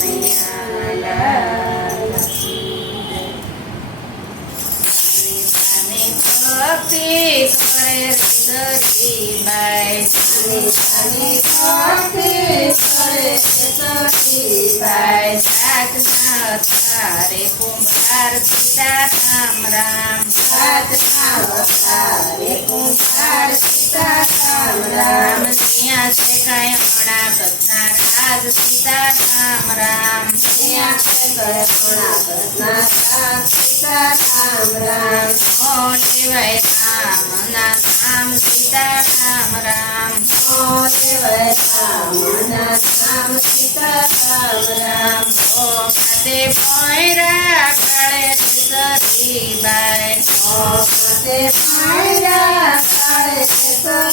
કનૈયા લાલ ભક્તિ કરે સરીબાઈ સાની ભક્તિ કરે સરીબાઈ સાતના તારે કુંભાર સીતારામ રામ સાતના તારે કુંભાર સીતારામ રામ ત્યાં છે કયમણા કથના રાજ સીતારામ રામ ત્યાં છે કયમણા કથના રાજ સીતારામ રામ દેવાય રામ ના નામ સીતારામ રામ દેવાય રામ ના નામ સીતારામ રામ કાતે પોયરા કાળે સતીબાઈ કાતે પોયરા કાળે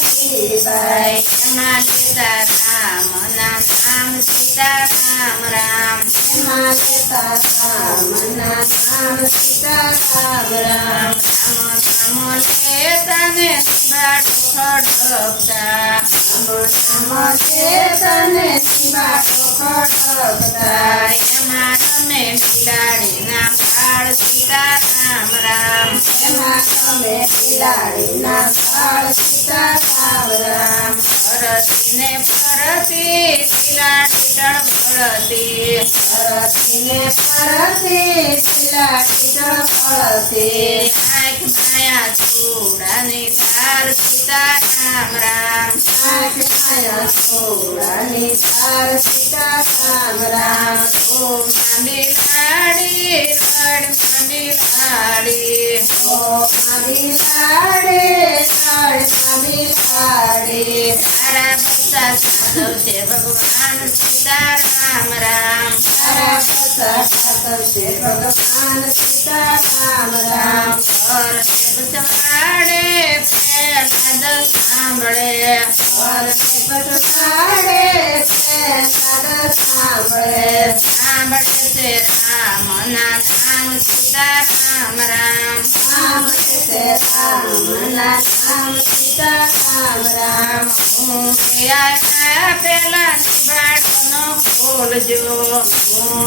સતીબાઈ એમાં લેતા રામ ના નામ સીતારામ રામ એમાં લેતા રામ ના નામ સીતારામ રામ તને બાટો ખડકતા તને બાટો ખડકતા એમાં તમે બિલાડીના કાળ સીતારામ રામ એમાં તમે બિલાડીના કાળ સીતારામ રામ ફરતીને ફરતી બિલાડી ટળફળતી ફરતીને ફરતી બિલાડી ટળફળતી આંખ માયા ચૂડાની ધાર સીતારામ રામ આંખ માયા ચૂડાની ધાર સીતારામ રામ ઓ બિલાડી રડ બિલાડી ઓ બિલાડી રડ બિલાડી તારા બચ્ચા સાધવશે ભગવાન સીતારામ રામ તારા બચ્ચા સાધવશે ભગવાન સીતારામ રામ બચવાડે પેલા સાંભળે બચવાડે પેલા સાંભળે સાંભળે છે રામ ના નામ સીતારામ રામ સાંભળે છે રામ ના નામ સીતારામ રામ હું પેલા નિબાટો નો ખોલજો હું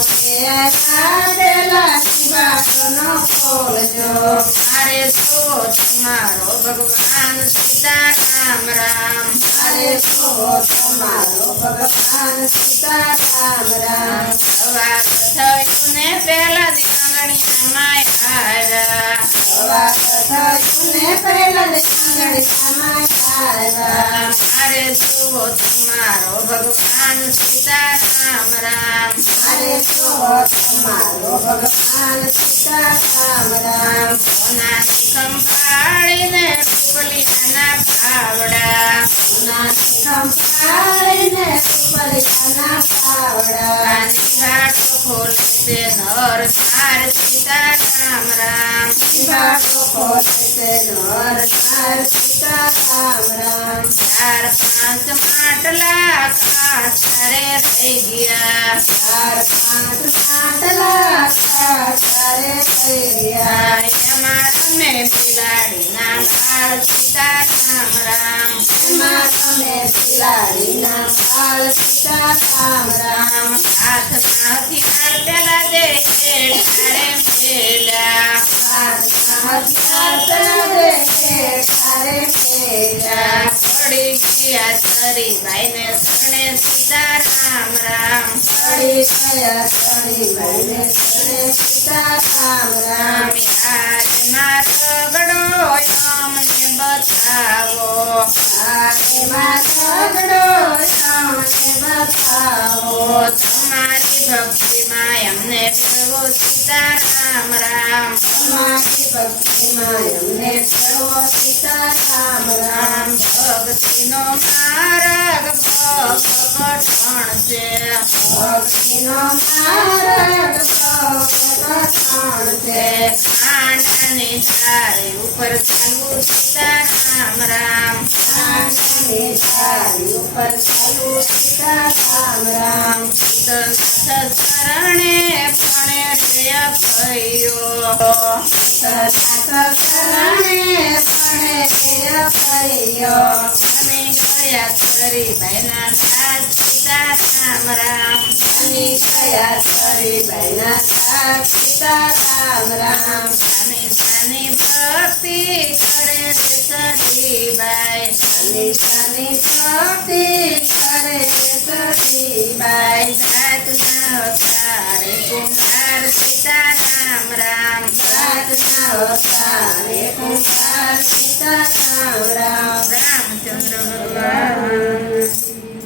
પેલા નિબાટો નો ખોલજો મારે તો તમારો ભગવાન સીતારામ રામ મારે તો તમારો ભગવાન સીતારામ રામ સવાર થયું ને પેલા આંગણિયામાં આવ્યા સવાર થયું ને પેલા આંગણિયામાં આવ્યા મારે તો તમારો ભગવાન સીતારામ રામ મારે તો તમારો ભગવાન સીતારામ રામ સોનાથી ખંભાળીને પીપલિયાના પાવડા સોનાથી ખંભાળીને પીપલિયાના પાવડા નિભાટો ખોલે છે નર તાર સીતારામ રામ નિભાટો ખોલે છે નર તાર સીતારામ રામ 4-5 માટલા કાચરે રહી ગયા 4-5 માટલા કાચરે રહી ગયા એમાં તમે બિલાડીના કાળ સીતારામ રામ એમાં તમે બિલાડીના કાળ સીતારામ રામ હાથમાં હથિયાર પેલા દે ઠારે મેલ્યા હાથમાં હથિયાર પેલા દે ઠારે મેલ્યા પડી ગયા સરીબાઈને શરણે સીતારામ રામ પડી ગયા સરીબાઈને શરણે સીતારામ રામ આજે મારો ગડો અમને બતાવો આજે મારો ગડો અમને બતાવો તમારી ભક્તિમાં અમને ભેળવો સીતારામ રામ તમારી ભક્તિમાં અમને ભેળવો સીતારામ રામ ભક્તિનો માર્ગ કઠણ છે ભક્તિનો માર્ગ કઠણ છે કાંડાની ધારી ઉપર ચાલવું સીતારામ રામ કાંડાની ધારી ઉપર ચાલવું સીતારામ રામ સીતનાથ શરણે પણે રે ભયો સીતનાથ શરણે પણે રે ભયો કયા કરી ભાઈના દાસ સીતારામ રામ સ્વામી કયા કરી ભાઈના દાસ સીતારામ રામ સાની સાની ભક્તિ કરે રે સતીબાઈ સાની સાની ભક્તિ કરે સતીબાઈ જાતના અવતારે કુંભાર સીતારામ રામ જાતના અવતારે કુંભાર સીતારામ રામ રામચંદ્ર ભગવાન